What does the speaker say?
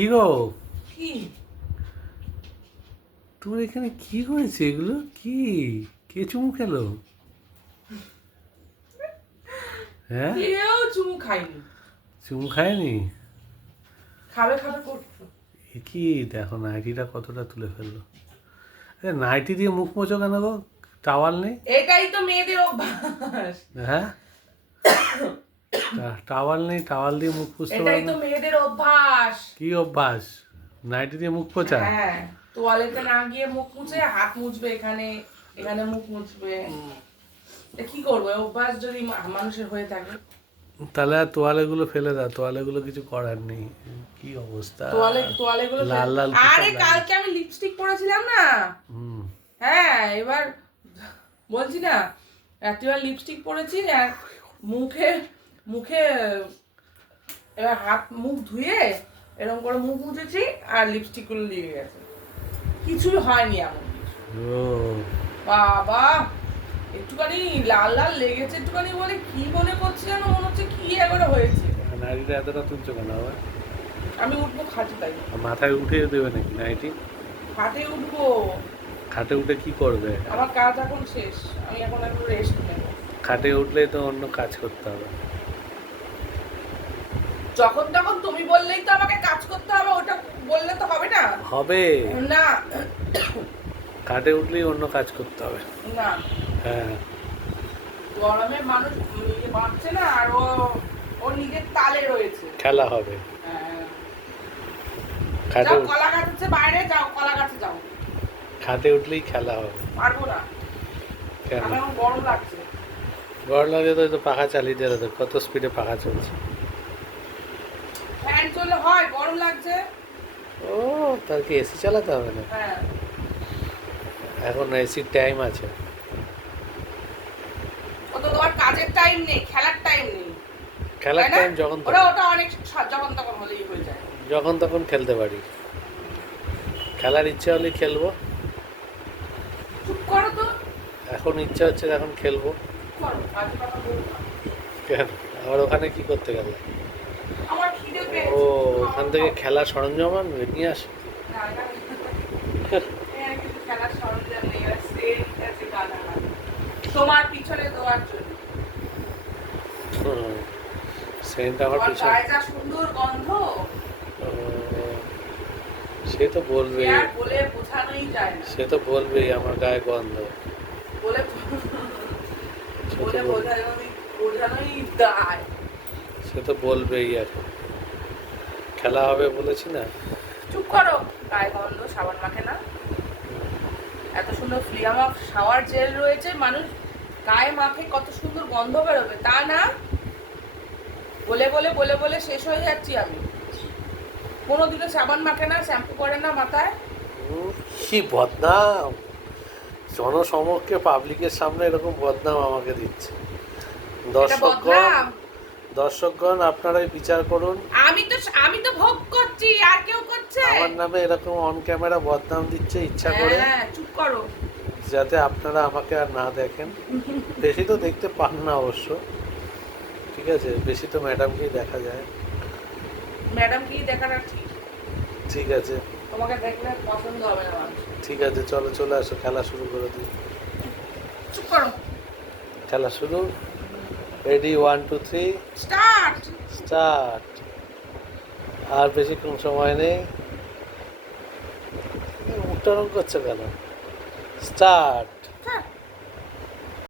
কি গো, কি তোমার এখানে কি হয়েছে? এগুলো কি? কে চুমু খেলো? হ্যাঁ, কেউ চুমু খায়নি। চুমু খায়নি? খাবে খাবে করতো। এ কি দেখো, নাইটিটা কতটা তুলে ফেললো। আরে নাইটি দিয়ে মুখ মোছো কেন গো? টাওয়াল নেই? এটাই তো মেয়েদের অভ্যাস। হ্যাঁ, টাওয়াল নেই, টাওয়াল দিয়ে মুখ পুছতে এটাই পারো তো না? মেয়েদের অভ্যাস। কি অভ্যাস? নাইটি দিয়ে মুখ পোছা? হ্যাঁ, তোয়ালেতে না গিয়ে মুখ মুছে হাত মুছবে, এখানে এখানে মুখ মুছবে। এটা কি করবো? অভ্যাস যদি মানুষের হয়ে থাকে। তাহলে আর তোয়ালেগুলো ফেলে দাও, তোয়ালেগুলো কিছু করার নেই। কি অবস্থা, তোয়ালেগুলো লাল লাল আরে কালকে আমি লিপস্টিক পরেছিলাম না। হুম, হ্যাঁ, এবার বলছি না, রাত্রিবার লিপস্টিক পরেছি আর মুখে মুখে এবার হাত মুখ ধুয়ে এরকম করে মুখ মুছেছি আর লিপস্টিক গুলো লেগে গেছে। কিছুই হয়নি এমন কিছু। ও বাবা, একটুখানি লাল লাল লেগেছে একটুখানি বলে কি মনে করছি যেন, মনে হচ্ছে কি একবারে হয়েছে। নাইটিটা এতটা তুলছো কেন আবার? আমি উঠবো খাটে, তাই মাথায় উঠে দেবে নাকি নাইটি? খাটে উঠবো। খাটে উঠে কি করবে? আমার কাজ এখন শেষ, আমি এখন একটু রেস্ট নেব। খাটে উঠলেই তো অন্য কাজ করতে হবে। যখন তখন তুমি বললেই তো আমাকে কাজ করতে হবে, ওটা বললে তো হবে না। হবে, না খাটে উঠলেই অন্য কাজ করতে হবে। না, হ্যাঁ, গরমে মানুষ বাঁচছে না, আর ও ও নিজের তালে রয়েছে। খেলা হবে। হ্যাঁ। খাটে যাও কলা গাছ আছে বাইরে, যাও কলা গাছে যাও। খাটে উঠলেই খেলা হবে। পারবো না, কেন? আমার এখন গরম লাগছে। গরম লাগে তো, তো পাখা চালিয়ে দিয়ে তো, কত স্পিডে পাখা চলছে। ফ্যান চললে হয়, গরম লাগছে। ও, তার কি এসি চালাতে হবে না? হ্যাঁ, এখন এসির টাইম আছে। ও তো তোমার কাজের টাইম নেই, খেলার টাইম নেই। খেলার তাই না? টাইম যখন ওটা তখন, ওটা অনেক যখন তখন হলেই হয়ে যায়। যখন তখন খেলতে পারি। খেলার ইচ্ছা হলে খেলবো। চুপ করো তো, এখন ইচ্ছা হচ্ছে, এখন খেলবো। চুপ করো, বাজে কথা বলো না। কেন? আবার ওখানে কি করতে গেলে? আমার খিদে ও, পেয়েছে। ওখান থেকে খেলার সরঞ্জাম আনবে, নিয়ে আসো। না, এখানে কিছু খেলার সরঞ্জাম নেই, আর সেট আছে গাদা গাদা। তোমার পিছনে দেওয়ার জন্য। সেন্ট আমার তোমার পিছনে। গায়ে যা সুন্দর গন্ধ, ও, সে তো বলবে, সে আর বলে বোঝানোই যায় না। সে তো বলবেই আমার গায়ে গন্ধ। বলে সে তো বলে বলবে, বোঝানোই দায়। সে তো বলবেই। এখন খেলা হবে বলেছি না। চুপ করো, গায়ে গন্ধ, সাবান মাখে না। এত সুন্দর ফ্লিয়াম অফ শাওয়ার জেল রয়েছে, মানুষ গায়ে মাখে কত সুন্দর গন্ধ বেরোবে, তা না। বলে বলে বলে বলে শেষ হয়ে যাচ্ছি আমি। কোনোদিনও সাবান মাখে না, শ্যাম্পু করে না মাথায়। কি বদনাম! জনসমক্ষে পাবলিকের সামনে এরকম বদনাম আমাকে দিচ্ছে। এটা বদনাম। দর্শকগণ আপনারাই বিচার করুন। আমি তো ভোগ করছি, আর কেউ করছে? আমার নামে এরকম অন ক্যামেরা বদনাম দিচ্ছে ইচ্ছা করে, হ্যাঁ, চুপ করো। যাতে আপনারা আমাকে আর না দেখেন। বেশি তো দেখতে পান না অবশ্য, ঠিক আছে, বেশি তো ম্যাডামকেই দেখা যায়। ম্যাডাম কি দেখাটা ঠিক? ঠিক আছে, তোমাকে দেখলে পছন্দ হবে না মানুষ। ঠিক আছে, চলো চলে আসো, খেলা শুরু করে দিই। চুপ করো। খেলা শুরু। Ready, 1 2 3 start. স্টার্ট। আর বেশিক্ষণ সময় নেই। উত্তরণ করছো কেন? স্টার্ট।